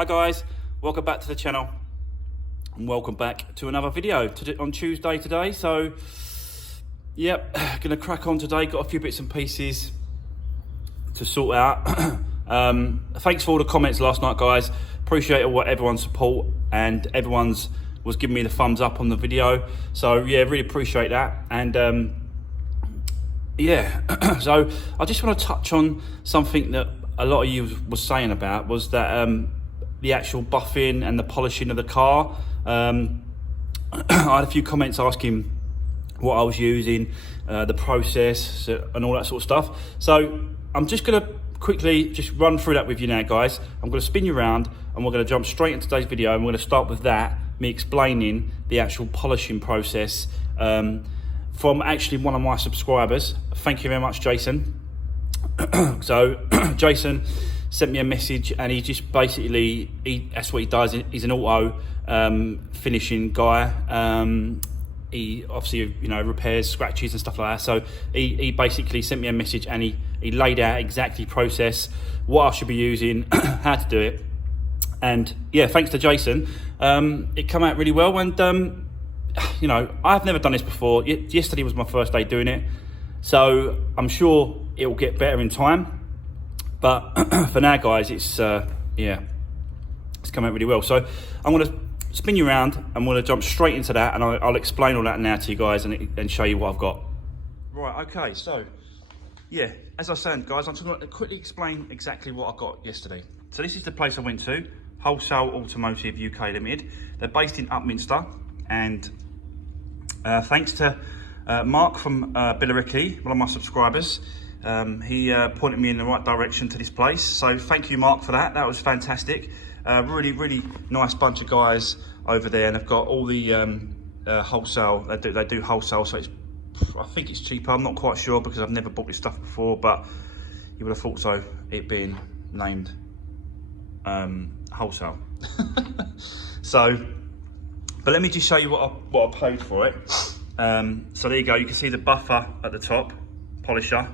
Hi guys, welcome back to the channel and welcome back to another video on Tuesday today. So yep, gonna crack on today. Got a few bits and pieces to sort out. Thanks for all the comments last night, guys. Appreciate everyone's support, and everyone's was giving me the thumbs up on the video, so yeah, really appreciate that. And yeah, so I just want to touch on something that a lot of you was saying about, was that the actual buffing and the polishing of the car. I had a few comments asking what I was using, the process and all that sort of stuff. So I'm just gonna quickly just run through that with you now, guys. I'm gonna spin you around and we're gonna jump straight into today's video, and we're gonna start with that, me explaining the actual polishing process from actually one of my subscribers. Thank you very much, Jason. So Jason sent me a message, and he just basically, that's what he does. He's an auto finishing guy. He obviously, you know, repairs scratches and stuff like that. So he basically sent me a message, and he laid out exactly process, what I should be using, how to do it. And yeah, thanks to Jason, it came out really well. And you know, I've never done this before. Yesterday was my first day doing it, so I'm sure it will get better in time. But for now, guys, it's yeah, it's come out really well. So I'm going to spin you around, and I'm going to jump straight into that, and I'll explain all that now to you guys, and show you what I've got. Right, okay, so yeah, as I said, guys, I'm just going to quickly explain exactly what I got yesterday. So this is the place I went to, Wholesale Automotive UK Limited. They're based in Upminster, and thanks to Mark from Billericay, one of my subscribers, he pointed me in the right direction to this place. So thank you, Mark, for that. That was fantastic. Really nice bunch of guys over there, and they've got all the wholesale. They do wholesale, so I think it's cheaper. I'm not quite sure because I've never bought this stuff before, but you would have thought so, it being named wholesale. So, but let me just show you what I paid for it. So there you go. You can see the buffer at the top, polisher.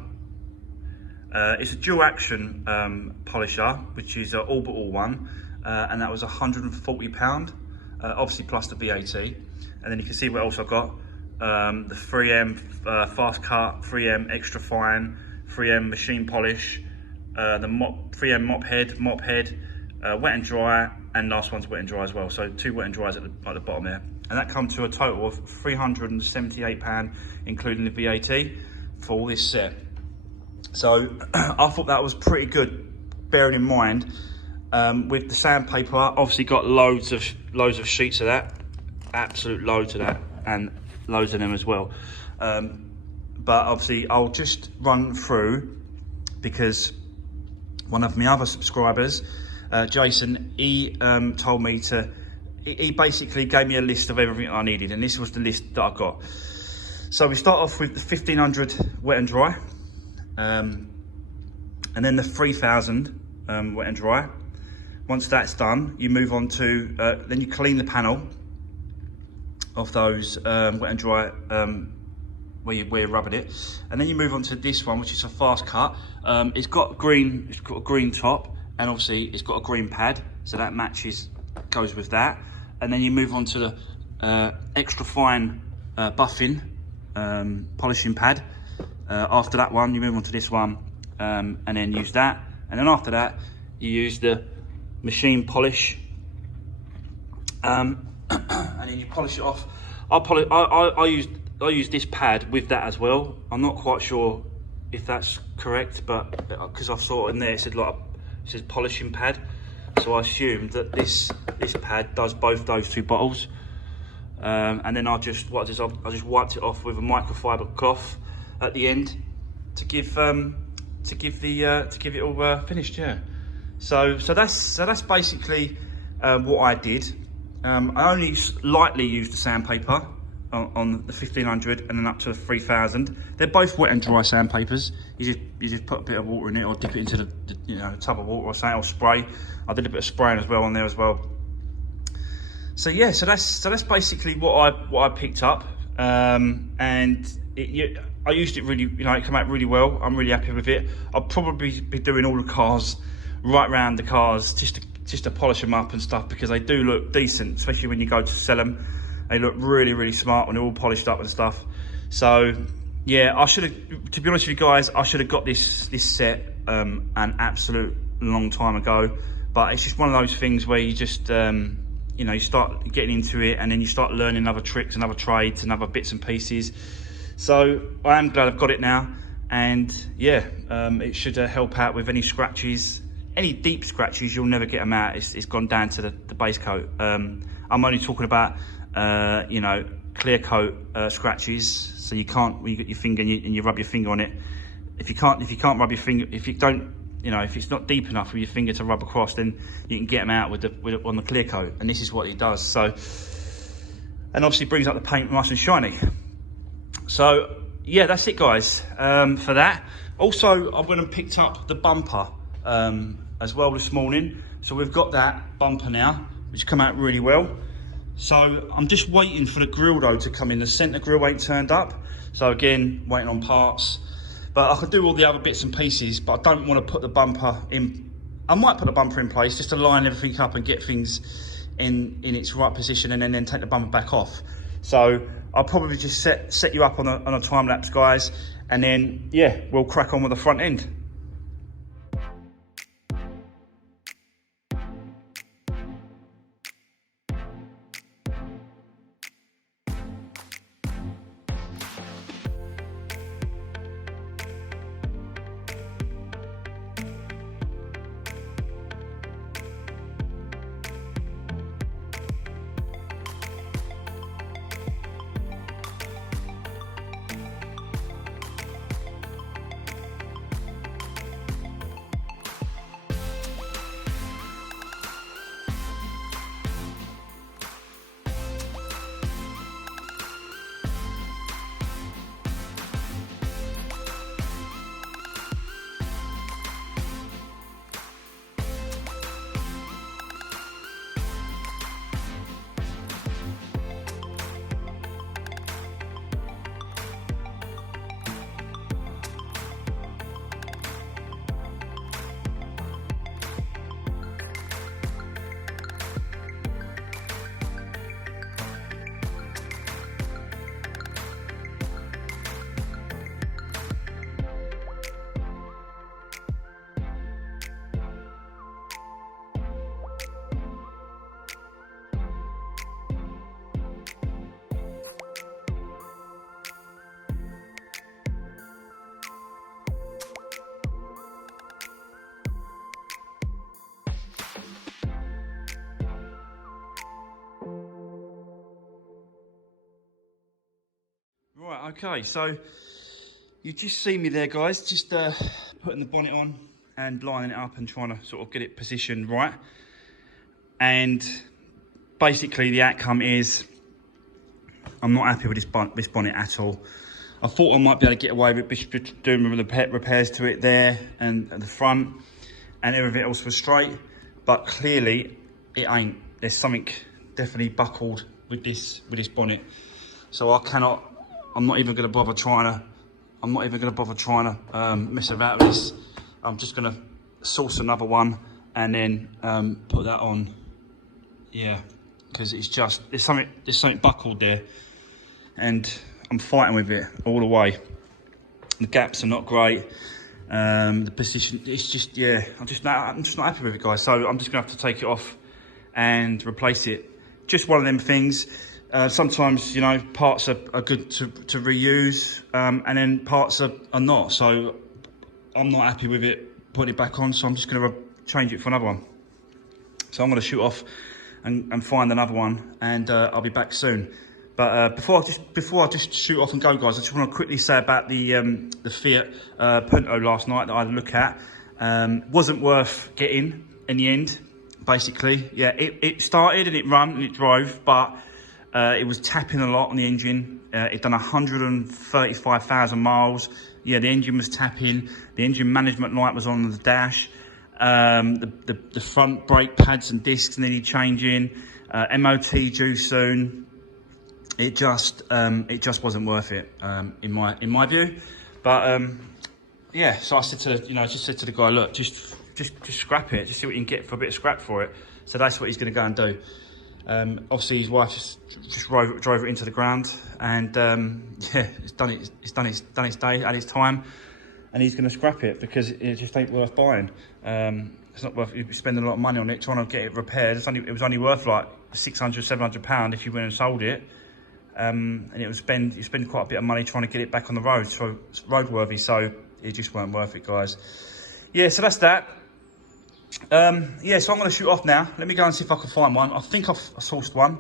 It's a dual action polisher, which is an all-but-all one, and that was £140, obviously plus the VAT. And then you can see what else I've got: the 3M fast cut, 3M extra fine, 3M machine polish, the 3M mop head, wet and dry, and last one's wet and dry as well. So 2 wet and dries at the bottom there, and that comes to a total of £378, including the VAT for all this set. So I thought that was pretty good, bearing in mind with the sandpaper, obviously got loads of sheets of that, absolute loads of that, and loads of them as well. But obviously I'll just run through, because one of my other subscribers, Jason, he told me to, he basically gave me a list of everything I needed, and this was the list that I got. So we start off with the 1500 wet and dry. And then the 3000 wet and dry. Once that's done, you move on to then you clean the panel of those wet and dry where you rubbing it, and then you move on to this one, which is a fast cut. It's got a green top, and obviously it's got a green pad, so that goes with that. And then you move on to the extra fine buffing polishing pad. After that one, you move on to this one, and then use that. And then after that, you use the machine polish, and then you polish it off. I use this pad with that as well. I'm not quite sure if that's correct, but because I saw in there it says polishing pad, so I assumed that this pad does both those 2 bottles. And then I just wiped it off with a microfiber cloth at the end to give it all finished. Yeah. So that's basically what I did. I only lightly used the sandpaper on the 1500 and then up to the 3000. They're both wet and dry sandpapers. You just put a bit of water in it, or dip it into the tub of water or something, or spray. I did a bit of spraying as well on there as well. So yeah, so that's basically what I picked up, and I used it really, it came out really well. I'm really happy with it. I'll probably be doing all the cars, right round the cars, just to just to polish them up and stuff, because they do look decent, especially when you go to sell them. They look really, really smart when they're all polished up and stuff. So yeah, I should have, to be honest with you guys, I should have got this set an absolute long time ago. But it's just one of those things where you just, you know, you start getting into it, and then you start learning other tricks and other trades and other bits and pieces. So I am glad I've got it now, and yeah, it should help out with any scratches, any deep scratches. You'll never get them out. It's gone down to the base coat. I'm only talking about, you know, clear coat scratches. So you can't, when you get your finger and you rub your finger on it. If you can't rub your finger, if you don't, you know, if it's not deep enough for your finger to rub across, then you can get them out on the clear coat, and this is what it does. So, and obviously brings up the paint nice and shiny. So yeah, that's it, guys, for that. Also, I went and picked up the bumper as well this morning. So we've got that bumper now, which come out really well. So I'm just waiting for the grill though to come in. The centre grill ain't turned up, so again, waiting on parts. But I could do all the other bits and pieces, but I don't want to put the bumper in. I might put the bumper in place just to line everything up and get things in its right position, and then take the bumper back off. So I'll probably just set you up on a time lapse, guys, and then yeah, we'll crack on with the front end. Right, okay, so you just see me there, guys, just putting the bonnet on and lining it up and trying to sort of get it positioned right. And basically the outcome is I'm not happy with this bonnet at all. I thought I might be able to get away with doing the repairs to it there and at the front, and everything else was straight, but clearly it ain't. There's something definitely buckled with this bonnet. So I'm not even going to bother trying to mess about with this. I'm just going to source another one and then put that on. Yeah, because it's just there's something buckled there, and I'm fighting with it all the way. The gaps are not great. The position, it's just, yeah, I'm just not happy with it, guys. So I'm just gonna have to take it off and replace it. Just one of them things. Sometimes, you know, parts are good to reuse, and then parts are not. So I'm not happy with it, putting it back on, so I'm just gonna change it for another one. So I'm gonna shoot off and find another one, and I'll be back soon. But before I just shoot off and go, guys, I just want to quickly say about the Fiat Punto last night that I had a look at. Wasn't worth getting in the end, basically. Yeah, it started and it ran and it drove, but it was tapping a lot on the engine. It done 135,000 miles. Yeah, the engine was tapping. The engine management light was on the dash. The front brake pads and discs needed changing. MOT due soon. It just wasn't worth it in my view. But yeah, so I said to just said to the guy, look, just scrap it, just see what you can get for a bit of scrap for it. So that's what he's going to go and do. Obviously his wife just drove it into the ground, and yeah, it's done his day and his time, and he's going to scrap it because it just ain't worth buying. It's not worth spending a lot of money on it trying to get it repaired. It was only worth like £600–700 if you went and sold it, and you spend quite a bit of money trying to get it back on the road, so it's roadworthy. So it just weren't worth it, guys. Yeah, so that's that. Yeah, so I'm going to shoot off now. Let me go and see if I can find one. I think I've sourced one,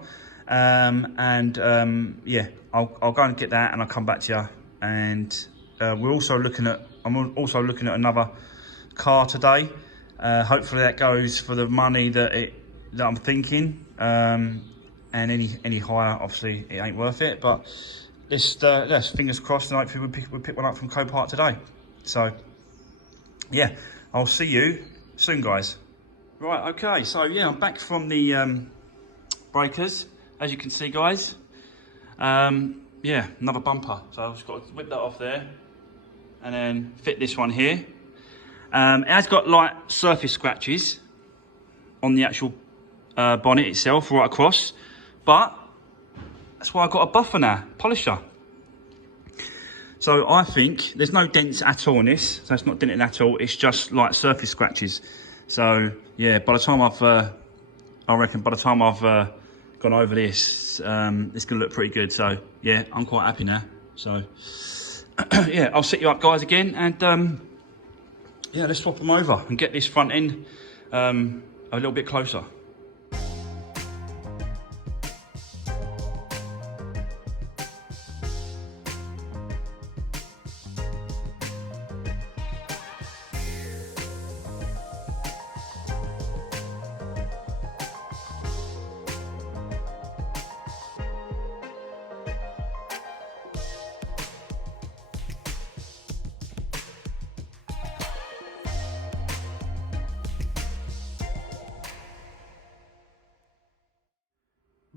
yeah, I'll go and get that, and I'll come back to you. And I'm also looking at another car today. Hopefully that goes for the money that I'm thinking. And any higher, obviously it ain't worth it. But let's fingers crossed, and hopefully we'll pick one up from Copart today. So yeah, I'll see you soon, guys. Right, okay, so yeah, I'm back from the breakers, as you can see, guys. Yeah, another bumper. So I've just got to whip that off there and then fit this one here. It has got light surface scratches on the actual bonnet itself right across, but that's why I got a buffer now, polisher. So I think there's no dents at all in this, so it's not dented at all, it's just light surface scratches. So yeah, by the time I reckon by the time I've gone over this, it's gonna look pretty good. So yeah, I'm quite happy now. So yeah, I'll set you up, guys, again, and yeah, let's swap them over and get this front end a little bit closer.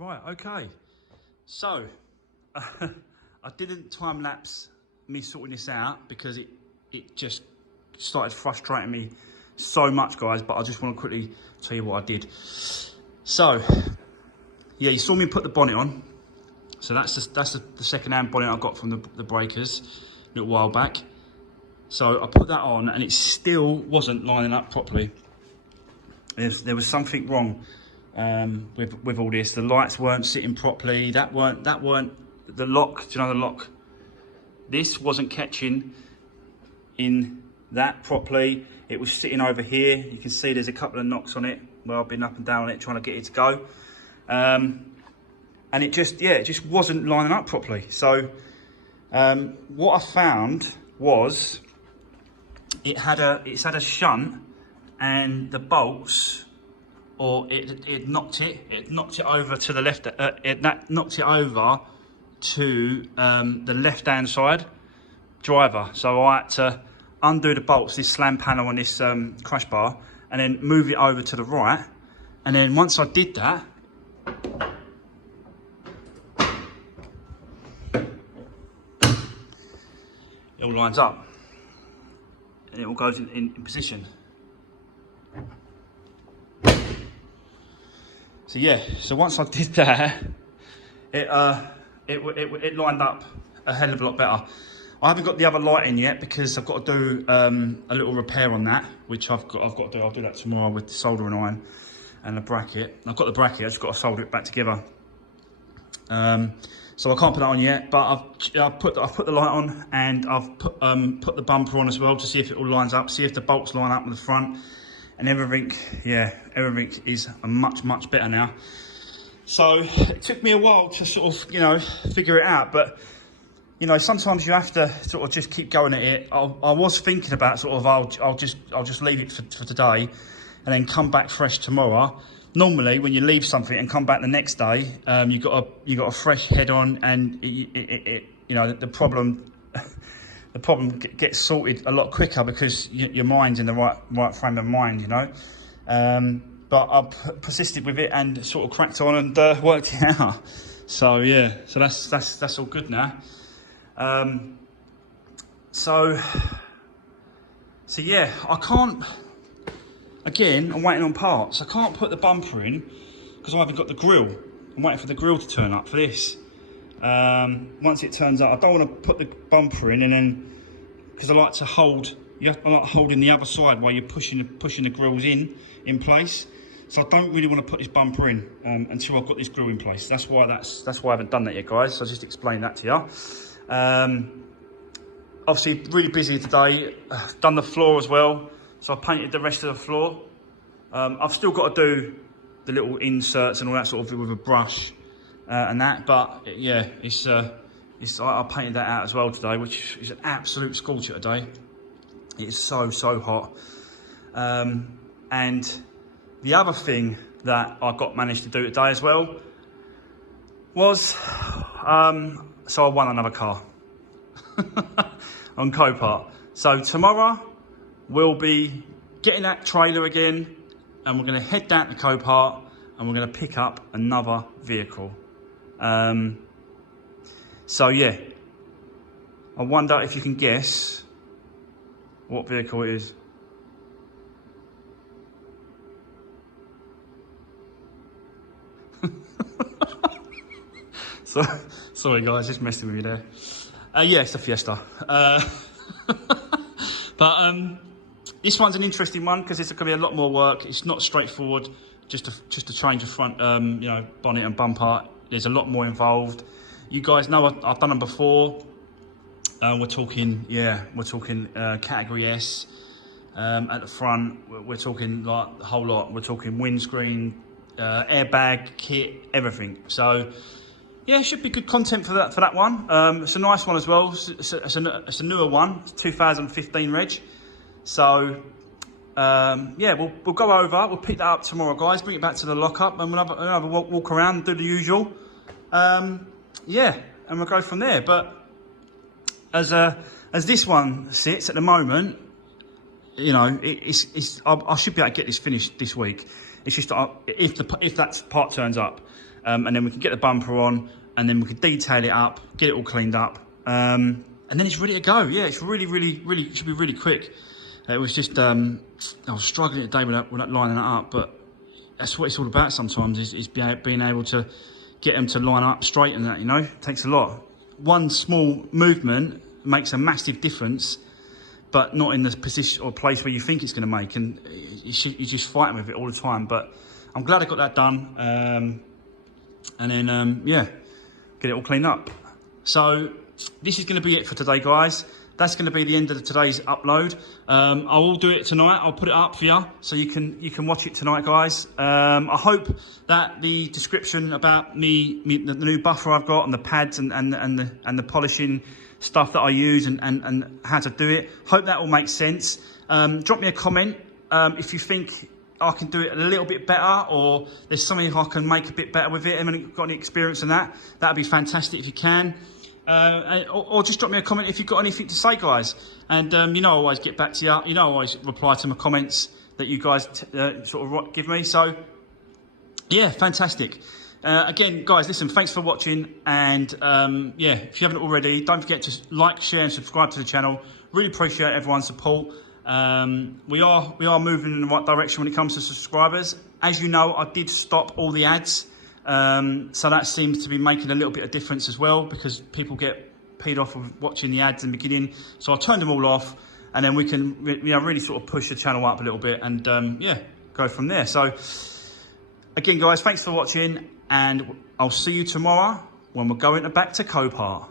Right, okay, so I didn't time lapse me sorting this out because it just started frustrating me so much, guys, but I just want to quickly tell you what I did. So yeah, you saw me put the bonnet on. So that's the second-hand bonnet I got from the breakers a little while back. So I put that on and it still wasn't lining up properly. There was something wrong with all this. The lights weren't sitting properly. That weren't the lock. Do you know the lock? This wasn't catching in that properly. It was sitting over here. You can see there's a couple of knocks on it where I've been up and down on it trying to get it to go. And it just wasn't lining up properly. So what I found was it's had a shunt, and the bolts, or it knocked it over to the left. That knocked it over to the left-hand side driver. So I had to undo the bolts, this slam panel on this crash bar, and then move it over to the right. And then once I did that, it all lines up and it all goes in position. So yeah, so once I did that, it lined up a hell of a lot better. I haven't got the other light in yet because I've got to do a little repair on that, which I've got to do. I'll do that tomorrow with the soldering iron and the bracket. I've got the bracket, I've just got to solder it back together. So I can't put that on yet, but I've put the light on, and I've put the bumper on as well to see if it all lines up, see if the bolts line up in the front, and everything. Yeah, everything is much better now. So it took me a while to sort of, you know, figure it out, but you know, sometimes you have to sort of just keep going at it. I was thinking about sort of I'll just leave it for today, and then come back fresh tomorrow. Normally, when you leave something and come back the next day, you got a fresh head on, and you know, the problem gets sorted a lot quicker because your mind's in the right frame of mind, you know. But I persisted with it and sort of cracked on and worked it out. So yeah, so that's all good now. So yeah, I can't. again, I'm waiting on parts. I can't put the bumper in because I haven't got the grille. I'm waiting for the grille to turn up for this. Once it turns up, I don't want to put the bumper in and then, because I like to hold, I like holding the other side while you're pushing the grills in place. So I don't really want to put this bumper in until I've got this grille in place. That's why I haven't done that yet, guys. So I'll just explain that to you. Obviously, really busy today. Done the floor as well. So I painted the rest of the floor. I've still got to do the little inserts and all that sort of thing with a brush and that. But yeah, I painted that out as well today, which is an absolute scorcher today. It is so hot. And the other thing that I managed to do today as well was, so I won another car on Copart. So tomorrow we'll be getting that trailer again and we're going to head down to Copart and we're going to pick up another vehicle. So yeah, I wonder if you can guess what vehicle it is. Sorry guys, just messing with you there. Yeah, it's the Fiesta. But this one's an interesting one because it's going to be a lot more work. It's not straightforward, just to change the front, you know, bonnet and bumper. There's a lot more involved. You guys know I've done them before. We're talking category S at the front. We're talking like the whole lot. We're talking windscreen, airbag, kit, everything. So yeah, it should be good content for that one. It's a nice one as well. It's a newer one. It's 2015 reg. So yeah, we'll go over. We'll pick that up tomorrow, guys. Bring it back to the lockup, and we'll have a walk around and do the usual. Yeah, and we'll go from there. But as this one sits at the moment, you know, I should be able to get this finished this week. It's just if that part turns up, and then we can get the bumper on, and then we can detail it up, get it all cleaned up, and then it's ready to go. Yeah, it's really it should be really quick. It was just I was struggling today with that lining it up, but that's what it's all about sometimes, is being able to get them to line up straight, and that, you know, it takes a lot. One small movement makes a massive difference, but not in the position or place where you think it's going to make, and you're just fighting with it all the time. But I'm glad I got that done, and then yeah, get it all cleaned up. So this is going to be it for today, guys. That's going to be the end of today's upload. I will do it tonight. I'll put it up for you so you can watch it tonight, guys. I hope that the description about the new buffer I've got and the pads and the polishing stuff that I use and how to do it, hope that all makes sense. Drop me a comment if you think I can do it a little bit better, or there's something I can make a bit better with it. I haven't got any experience in that. That'd be fantastic if you can. Or just drop me a comment if you've got anything to say, guys. And you know I always get back to you. You know I always reply to my comments that you guys sort of give me. So yeah, fantastic. Again, guys, listen, thanks for watching. And yeah, if you haven't already, don't forget to like, share and subscribe to the channel. Really appreciate everyone's support. We are moving in the right direction when it comes to subscribers. As you know, I did stop all the ads. So that seems to be making a little bit of difference as well, because people get paid off of watching the ads in the beginning. So I turned them all off, and then we can really sort of push the channel up a little bit, and yeah, go from there. So again, guys, thanks for watching, and I'll see you tomorrow when we're going back to Copart.